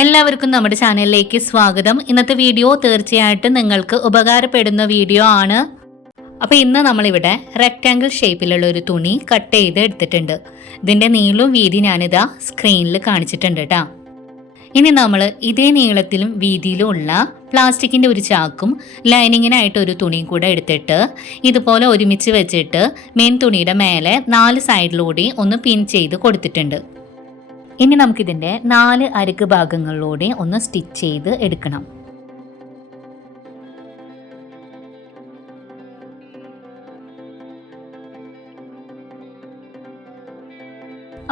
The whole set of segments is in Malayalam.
എല്ലാവർക്കും നമ്മുടെ ചാനലിലേക്ക് സ്വാഗതം. ഇന്നത്തെ വീഡിയോ തീർച്ചയായിട്ടും നിങ്ങൾക്ക് ഉപകാരപ്പെടുന്ന വീഡിയോ ആണ്. അപ്പോൾ ഇന്ന് നമ്മളിവിടെ റെക്റ്റാങ്കിൾ ഷേപ്പിലുള്ള ഒരു തുണി കട്ട് ചെയ്ത് എടുത്തിട്ടുണ്ട്. ഇതിൻ്റെ നീളവും വീതി ഞാനിതാ സ്ക്രീനിൽ കാണിച്ചിട്ടുണ്ട് കേട്ടോ. ഇനി നമ്മൾ ഇതേ നീളത്തിലും വീതിയിലും ഉള്ള പ്ലാസ്റ്റിക്കിൻ്റെ ഒരു ചാക്കും ലൈനിങ്ങിനായിട്ട് ഒരു തുണിയും കൂടെ എടുത്തിട്ട് ഇതുപോലെ ഒരുമിച്ച് വെച്ചിട്ട് മെയിൻ തുണിയുടെ മേലെ 4 സൈഡിലൂടെ ഒന്ന് പിൻ ചെയ്ത് കൊടുത്തിട്ടുണ്ട്. ഇനി നമുക്കിതിൻ്റെ 4 അരിക് ഭാഗങ്ങളിലൂടെ ഒന്ന് സ്റ്റിച്ച് ചെയ്ത് എടുക്കണം.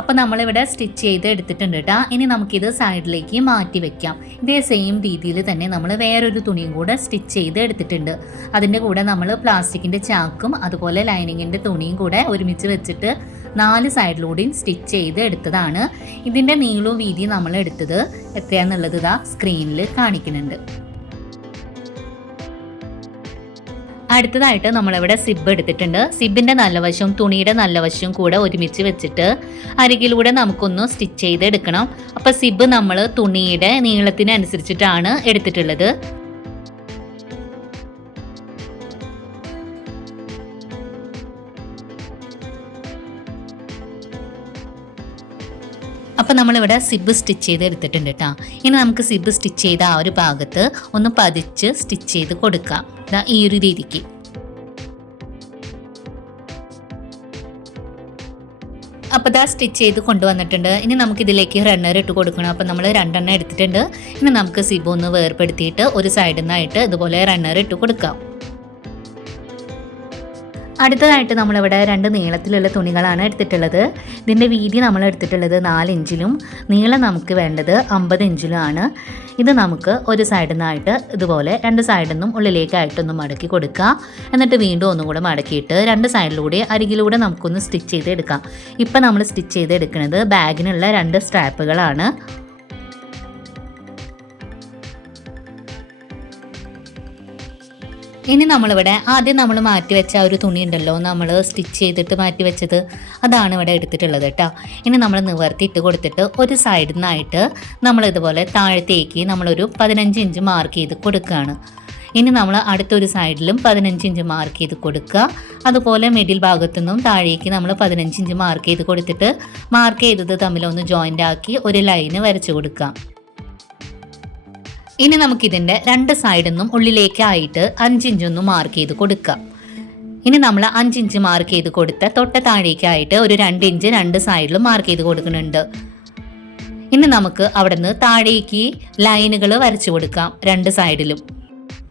അപ്പോൾ നമ്മളിവിടെ സ്റ്റിച്ച് ചെയ്ത് എടുത്തിട്ടുണ്ട് കേട്ടോ. ഇനി നമുക്കിത് സൈഡിലേക്ക് മാറ്റി വെക്കാം. ഇതേ സെയിം രീതിയിൽ തന്നെ നമ്മൾ വേറൊരു തുണിയും കൂടെ സ്റ്റിച്ച് ചെയ്ത് എടുത്തിട്ടുണ്ട്. അതിൻ്റെ കൂടെ നമ്മൾ പ്ലാസ്റ്റിക്കിൻ്റെ ചാക്കും അതുപോലെ ലൈനിങ്ങിൻ്റെ തുണിയും കൂടെ ഒരുമിച്ച് വെച്ചിട്ട് 4 സൈഡിലൂടെയും സ്റ്റിച്ച് ചെയ്ത് എടുത്തതാണ്. ഇതിൻ്റെ നീളവും വീതിയും നമ്മൾ എടുത്തത് എത്രയാണെന്നുള്ളത് ഇതാ സ്ക്രീനിൽ കാണിക്കുന്നുണ്ട്. അടുത്തതായിട്ട് നമ്മളിവിടെ സിബ് എടുത്തിട്ടുണ്ട്. സിബിൻ്റെ നല്ല വശവും തുണിയുടെ നല്ല വശവും കൂടെ ഒരുമിച്ച് വെച്ചിട്ട് അരികിലൂടെ നമുക്കൊന്ന് സ്റ്റിച്ച് ചെയ്ത് എടുക്കണം. അപ്പോൾ സിബ് നമ്മൾ തുണിയുടെ നീളത്തിനനുസരിച്ചിട്ടാണ് എടുത്തിട്ടുള്ളത്. അപ്പോൾ നമ്മളിവിടെ സിബ് സ്റ്റിച്ച് ചെയ്ത് എടുത്തിട്ടുണ്ട് കേട്ടോ. ഇനി നമുക്ക് സിബ് സ്റ്റിച്ച് ചെയ്ത ആ ഒരു ഭാഗത്ത് ഒന്ന് പതിച്ച് സ്റ്റിച്ച് ചെയ്ത് കൊടുക്കാം. ഈ ഒരു രീതിക്ക്. അപ്പോൾ ഇതാ സ്റ്റിച്ച് ചെയ്ത് കൊണ്ടുവന്നിട്ടുണ്ട്. ഇനി നമുക്കിതിലേക്ക് റണ്ണർ ഇട്ട് കൊടുക്കണം. അപ്പോൾ നമ്മൾ 2 എണ്ണം എടുത്തിട്ടുണ്ട്. ഇനി നമുക്ക് സിബ് ഒന്ന് വേർപ്പെടുത്തിയിട്ട് ഒരു സൈഡിൽ നിന്നായിട്ട് ഇതുപോലെ റണ്ണർ ഇട്ട് കൊടുക്കാം. അടുത്തതായിട്ട് നമ്മളിവിടെ 2 നീളത്തിലുള്ള തുണികളാണ് എടുത്തിട്ടുള്ളത്. ഇതിൻ്റെ വീതി നമ്മൾ എടുത്തിട്ടുള്ളത് 4 ഇഞ്ചിലും നീളം നമുക്ക് വേണ്ടത് 50 ഇഞ്ചിലും ആണ്. ഇത് നമുക്ക് ഒരു സൈഡിൽ നിന്നായിട്ട് ഇതുപോലെ 2 സൈഡിൽ നിന്നും ഉള്ളിലേക്കായിട്ടൊന്ന് മടക്കി കൊടുക്കുക. എന്നിട്ട് വീണ്ടും ഒന്നും കൂടെ മടക്കിയിട്ട് 2 സൈഡിലൂടെ അരികിലൂടെ നമുക്കൊന്ന് സ്റ്റിച്ച് ചെയ്തെടുക്കാം. ഇപ്പം നമ്മൾ സ്റ്റിച്ച് ചെയ്തെടുക്കുന്നത് ബാഗിനുള്ള 2 സ്ട്രാപ്പുകളാണ്. ഇനി നമ്മളിവിടെ ആദ്യം നമ്മൾ മാറ്റി വെച്ച ഒരു തുണി ഉണ്ടല്ലോ, നമ്മൾ സ്റ്റിച്ച് ചെയ്തിട്ട് മാറ്റി വെച്ചത്, അതാണ് ഇവിടെ എടുത്തിട്ടുള്ളത് കേട്ടോ. ഇനി നമ്മൾ നിവർത്തിയിട്ട് കൊടുത്തിട്ട് ഒരു സൈഡിൽ നിന്നായിട്ട് നമ്മളിതുപോലെ താഴത്തേക്ക് നമ്മളൊരു 15 ഇഞ്ച് മാർക്ക് ചെയ്ത് കൊടുക്കുകയാണ്. ഇനി നമ്മൾ അടുത്തൊരു സൈഡിലും 15 ഇഞ്ച് മാർക്ക് ചെയ്ത് കൊടുക്കുക. അതുപോലെ മിഡിൽ ഭാഗത്തു നിന്നും താഴേക്ക് നമ്മൾ 15 ഇഞ്ച് മാർക്ക് ചെയ്ത് കൊടുത്തിട്ട് മാർക്ക് ചെയ്തത് തമ്മിലൊന്ന് ജോയിൻ്റ് ആക്കി ഒരു ലൈന് വരച്ചു കൊടുക്കാം. ഇനി നമുക്കിതിൻ്റെ 2 സൈഡിൽ നിന്നും ഉള്ളിലേക്കായിട്ട് 5 ഇഞ്ചൊന്ന് മാർക്ക് ചെയ്ത് കൊടുക്കാം. ഇനി നമ്മൾ 5 ഇഞ്ച് മാർക്ക് ചെയ്ത് കൊടുത്ത തൊട്ട താഴേക്കായിട്ട് ഒരു 2 ഇഞ്ച് 2 സൈഡിലും മാർക്ക് ചെയ്ത് കൊടുക്കുന്നുണ്ട്. ഇനി നമുക്ക് അവിടെ നിന്ന് താഴേക്ക് ലൈനുകൾ വരച്ചു കൊടുക്കാം 2 സൈഡിലും.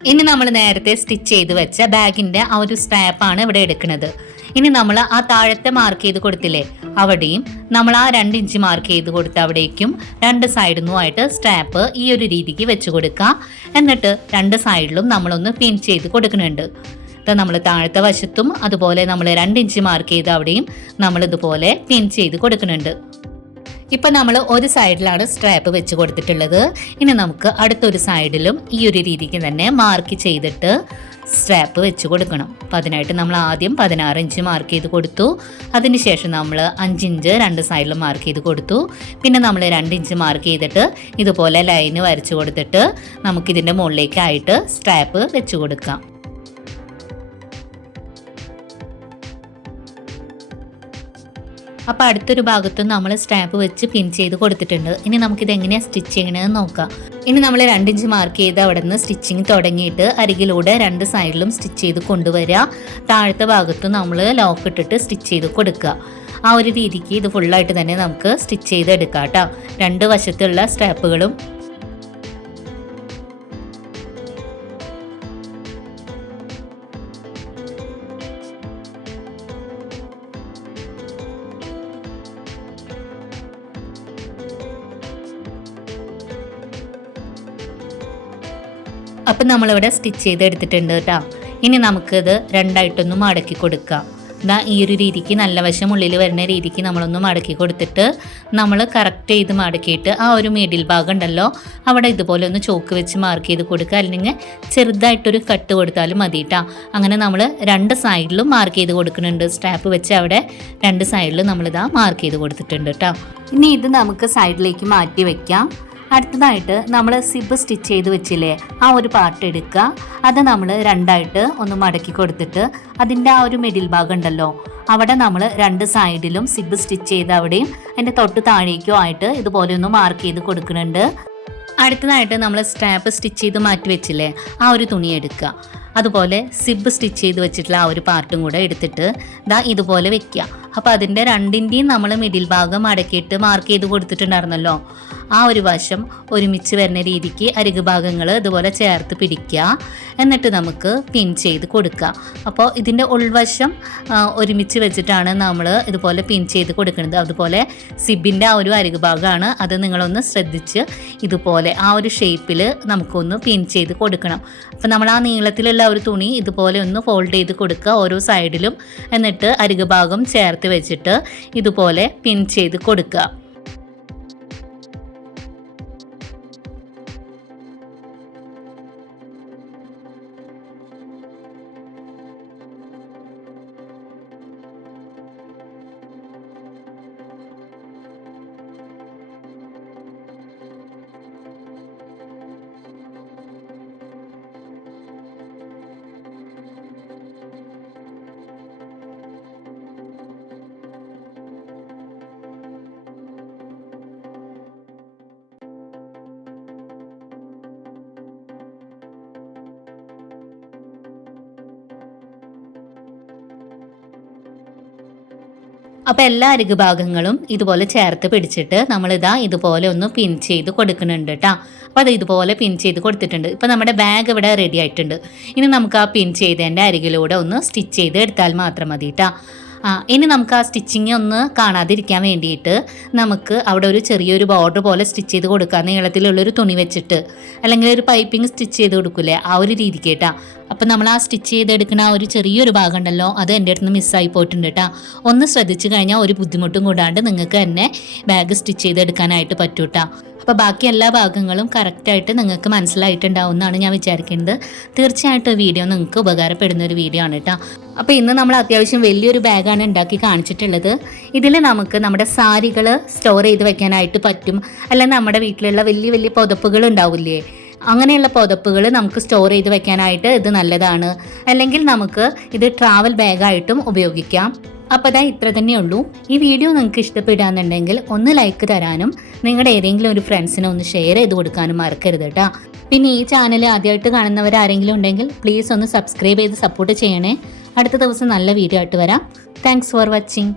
ഇനി നമ്മൾ നേരത്തെ സ്റ്റിച്ച് ചെയ്ത് വെച്ച ബാഗിൻ്റെ ആ ഒരു സ്ട്രാപ്പാണ് ഇവിടെ എടുക്കുന്നത്. ഇനി നമ്മൾ ആ താഴത്തെ മാർക്ക് ചെയ്ത് കൊടുത്തില്ലേ, അവിടെയും നമ്മൾ ആ 2 ഇഞ്ച് മാർക്ക് ചെയ്ത് കൊടുത്ത അവിടേക്കും 2 സൈഡിൽ നിന്നുമായിട്ട് സ്ട്രാപ്പ് ഈ ഒരു രീതിക്ക് വെച്ച് കൊടുക്കുക. എന്നിട്ട് 2 സൈഡിലും നമ്മളൊന്ന് പിൻ ചെയ്ത് കൊടുക്കുന്നുണ്ട്. നമ്മൾ താഴത്തെ വശത്തും അതുപോലെ നമ്മൾ 2 ഇഞ്ച് മാർക്ക് ചെയ്ത് അവിടെയും നമ്മളിതുപോലെ പിൻ ചെയ്ത് കൊടുക്കുന്നുണ്ട്. ഇപ്പം നമ്മൾ ഒരു സൈഡിലാണ് സ്ട്രാപ്പ് വെച്ച് കൊടുത്തിട്ടുള്ളത്. ഇനി നമുക്ക് അടുത്തൊരു സൈഡിലും ഈ ഒരു രീതിക്ക് തന്നെ മാർക്ക് ചെയ്തിട്ട് സ്ട്രാപ്പ് വെച്ച് കൊടുക്കണം. അപ്പം അതിനായിട്ട് നമ്മൾ ആദ്യം 16 ഇഞ്ച് മാർക്ക് ചെയ്ത് കൊടുത്തു. അതിനുശേഷം നമ്മൾ 5 ഇഞ്ച് 2 സൈഡിലും മാർക്ക് ചെയ്ത് കൊടുത്തു. പിന്നെ നമ്മൾ 2 ഇഞ്ച് മാർക്ക് ചെയ്തിട്ട് ഇതുപോലെ ലൈന് വരച്ച് കൊടുത്തിട്ട് നമുക്കിതിൻ്റെ മുകളിലേക്കായിട്ട് സ്ട്രാപ്പ് വെച്ച് കൊടുക്കാം. അപ്പോൾ അടുത്തൊരു ഭാഗത്തും നമ്മൾ സ്ട്രാപ്പ് വെച്ച് പിൻ ചെയ്ത് കൊടുത്തിട്ടുണ്ട്. ഇനി നമുക്കിത് എങ്ങനെയാണ് സ്റ്റിച്ച് ചെയ്യണമെന്ന് നോക്കാം. ഇനി നമ്മൾ 2 ഇഞ്ച് മാർക്ക് ചെയ്ത് അവിടെ നിന്ന് സ്റ്റിച്ചിങ് തുടങ്ങിയിട്ട് അരികിലൂടെ 2 സൈഡിലും സ്റ്റിച്ച് ചെയ്ത് കൊണ്ടുവരിക. താഴത്തെ ഭാഗത്തും നമ്മൾ ലോക്ക് ഇട്ടിട്ട് സ്റ്റിച്ച് ചെയ്ത് കൊടുക്കുക. ആ ഒരു രീതിക്ക് ഇത് ഫുള്ളായിട്ട് തന്നെ നമുക്ക് സ്റ്റിച്ച് ചെയ്തെടുക്കാം കേട്ടോ. 2 വശത്തുള്ള സ്ട്രാപ്പുകളും അപ്പം നമ്മളിവിടെ സ്റ്റിച്ച് ചെയ്തെടുത്തിട്ടുണ്ട് കേട്ടോ. ഇനി നമുക്കിത് 2ആയിട്ടൊന്ന് മടക്കി കൊടുക്കാം. ഈ ഒരു രീതിക്ക് നല്ല വശം ഉള്ളിൽ വരുന്ന രീതിക്ക് നമ്മളൊന്ന് മടക്കി കൊടുത്തിട്ട് നമ്മൾ കറക്റ്റ് ചെയ്ത് മടക്കിയിട്ട് ആ ഒരു മിഡിൽ ഭാഗം ഉണ്ടല്ലോ അവിടെ ഇതുപോലെ ഒന്ന് ചോക്ക് വെച്ച് മാർക്ക് ചെയ്ത് കൊടുക്കുക. അല്ലെങ്കിൽ ചെറുതായിട്ടൊരു കട്ട് കൊടുത്താലും മതി കേട്ടോ. അങ്ങനെ നമ്മൾ 2 സൈഡിലും മാർക്ക് ചെയ്ത് കൊടുക്കുന്നുണ്ട്. സ്ട്രാപ്പ് വെച്ച് അവിടെ 2 സൈഡിലും നമ്മളിതാ മാർക്ക് ചെയ്ത് കൊടുത്തിട്ടുണ്ട് കേട്ടോ. ഇനി ഇത് നമുക്ക് സൈഡിലേക്ക് മാറ്റി വെക്കാം. അടുത്തതായിട്ട് നമ്മൾ സിബ് സ്റ്റിച്ച് ചെയ്ത് വെച്ചില്ലേ, ആ ഒരു പാർട്ട് എടുക്കുക. അത് നമ്മൾ രണ്ടായിട്ട് ഒന്ന് മടക്കി കൊടുത്തിട്ട് അതിൻ്റെ ആ ഒരു മിഡിൽ ഭാഗം ഉണ്ടല്ലോ, അവിടെ നമ്മൾ രണ്ട് സൈഡിലും സിബ് സ്റ്റിച്ച് ചെയ്ത് അവിടെയും അതിൻ്റെ തൊട്ട് താഴേക്കും ആയിട്ട് ഇതുപോലെ ഒന്ന് മാർക്ക് ചെയ്ത് കൊടുക്കുന്നുണ്ട്. അടുത്തതായിട്ട് നമ്മൾ സ്ട്രാപ്പ് സ്റ്റിച്ച് ചെയ്ത് മാറ്റി വെച്ചില്ലേ, ആ ഒരു തുണി എടുക്കുക. അതുപോലെ സിബ് സ്റ്റിച്ച് ചെയ്ത് വെച്ചിട്ടുള്ള ആ ഒരു പാർട്ടും കൂടെ എടുത്തിട്ട് ഇതുപോലെ വെക്കുക. അപ്പോൾ അതിൻ്റെ രണ്ടിൻ്റെയും നമ്മൾ മിഡിൽ ഭാഗം അടക്കിയിട്ട് മാർക്ക് ചെയ്ത് കൊടുത്തിട്ടുണ്ടായിരുന്നല്ലോ, ആ ഒരു വശം ഒരുമിച്ച് വരുന്ന രീതിക്ക് അരികു ഭാഗങ്ങൾ ഇതുപോലെ ചേർത്ത് പിടിക്കുക. എന്നിട്ട് നമുക്ക് പിൻ ചെയ്ത് കൊടുക്കുക. അപ്പോൾ ഇതിൻ്റെ ഉൾവശം ഒരുമിച്ച് വെച്ചിട്ടാണ് നമ്മൾ ഇതുപോലെ പിൻ ചെയ്ത് കൊടുക്കുന്നത്. അതുപോലെ സിബിൻ്റെ ആ ഒരു അരികു ഭാഗമാണ്, അത് നിങ്ങളൊന്ന് ശ്രദ്ധിച്ച് ഇതുപോലെ ആ ഒരു ഷേപ്പിൽ നമുക്കൊന്ന് പിൻ ചെയ്ത് കൊടുക്കണം. അപ്പോൾ നമ്മൾ ആ നീളത്തിലുള്ള ഒരു തുണി ഇതുപോലെ ഒന്ന് ഫോൾഡ് ചെയ്ത് കൊടുക്കുക ഓരോ സൈഡിലും. എന്നിട്ട് അരികു ഭാഗം ചേർത്ത് വെച്ചിട്ട് ഇതുപോലെ പിൻ ചെയ്ത് കൊടുക്കുക. അപ്പോൾ എല്ലാ അരികു ഭാഗങ്ങളും ഇതുപോലെ ചേർത്ത് പിടിച്ചിട്ട് നമ്മളിതാ ഇതുപോലെ ഒന്ന് പിൻ ചെയ്ത് കൊടുക്കുന്നുണ്ട് കേട്ടോ. അപ്പോൾ അത് ഇതുപോലെ പിൻ ചെയ്ത് കൊടുത്തിട്ടുണ്ട്. ഇപ്പോൾ നമ്മുടെ ബാഗ് ഇവിടെ റെഡി ആയിട്ടുണ്ട്. ഇനി നമുക്ക് ആ പിൻ ചെയ്തതിൻ്റെ അരികിലൂടെ ഒന്ന് സ്റ്റിച്ച് ചെയ്ത് എടുത്താൽ മാത്രം മതി കേട്ടോ. ഇനി നമുക്ക് ആ സ്റ്റിച്ചിങ് ഒന്ന് കാണാതിരിക്കാൻ വേണ്ടിയിട്ട് നമുക്ക് അവിടെ ഒരു ചെറിയൊരു ബോർഡർ പോലെ സ്റ്റിച്ച് ചെയ്ത് കൊടുക്കുക, നീളത്തിലുള്ളൊരു തുണി വെച്ചിട്ട്. അല്ലെങ്കിൽ ഒരു പൈപ്പിംഗ് സ്റ്റിച്ച് ചെയ്ത് കൊടുക്കില്ലേ, ആ ഒരു രീതിക്ക് കേട്ടോ. അപ്പം നമ്മൾ ആ സ്റ്റിച്ച് ചെയ്തെടുക്കുന്ന ആ ഒരു ചെറിയൊരു ഭാഗം ഉണ്ടല്ലോ, അത് എൻ്റെ അടുത്ത് നിന്ന് മിസ്സായി പോയിട്ടുണ്ട് കേട്ടോ. ഒന്ന് ശ്രദ്ധിച്ചു കഴിഞ്ഞാൽ ഒരു ബുദ്ധിമുട്ടും കൂടാണ്ട് നിങ്ങൾക്ക് തന്നെ ബാഗ് സ്റ്റിച്ച് ചെയ്തെടുക്കാനായിട്ട് പറ്റും കേട്ടോ. അപ്പോൾ ബാക്കി എല്ലാ ഭാഗങ്ങളും കറക്റ്റായിട്ട് നിങ്ങൾക്ക് മനസ്സിലായിട്ടുണ്ടാവും എന്നാണ് ഞാൻ വിചാരിക്കുന്നത്. തീർച്ചയായിട്ടും വീഡിയോ നിങ്ങൾക്ക് ഉപകാരപ്പെടുന്ന ഒരു വീഡിയോ ആണ് കേട്ടോ. അപ്പോൾ ഇന്ന് നമ്മൾ അത്യാവശ്യം വലിയൊരു ബാഗാണ് ഉണ്ടാക്കി കാണിച്ചിട്ടുള്ളത്. ഇതിൽ നമുക്ക് നമ്മുടെ സാരികൾ സ്റ്റോർ ചെയ്ത് വെക്കാനായിട്ട് പറ്റും. അല്ലെങ്കിൽ നമ്മുടെ വീട്ടിലുള്ള വലിയ വലിയ പുതപ്പുകൾ ഉണ്ടാവില്ലേ, അങ്ങനെയുള്ള പുതപ്പുകൾ നമുക്ക് സ്റ്റോർ ചെയ്ത് വെക്കാനായിട്ട് ഇത് നല്ലതാണ്. അല്ലെങ്കിൽ നമുക്ക് ഇത് ട്രാവൽ ബാഗായിട്ടും ഉപയോഗിക്കാം. അപ്പോൾ ഇത്ര തന്നെയുള്ളൂ. ഈ വീഡിയോ നിങ്ങൾക്ക് ഇഷ്ടപ്പെടുകയാണെന്നുണ്ടെങ്കിൽ ഒന്ന് ലൈക്ക് തരാനും നിങ്ങളുടെ ഏതെങ്കിലും ഒരു ഫ്രണ്ട്സിനെ ഒന്ന് ഷെയർ ചെയ്ത് കൊടുക്കാനും മറക്കരുത് കേട്ടോ. പിന്നെ ഈ ചാനൽ ആദ്യമായിട്ട് കാണുന്നവർ ആരെങ്കിലും ഉണ്ടെങ്കിൽ പ്ലീസ് ഒന്ന് സബ്സ്ക്രൈബ് ചെയ്ത് സപ്പോർട്ട് ചെയ്യണേ. അടുത്ത ദിവസം നല്ല വീഡിയോ ആയിട്ട് വരാം. Thanks for watching.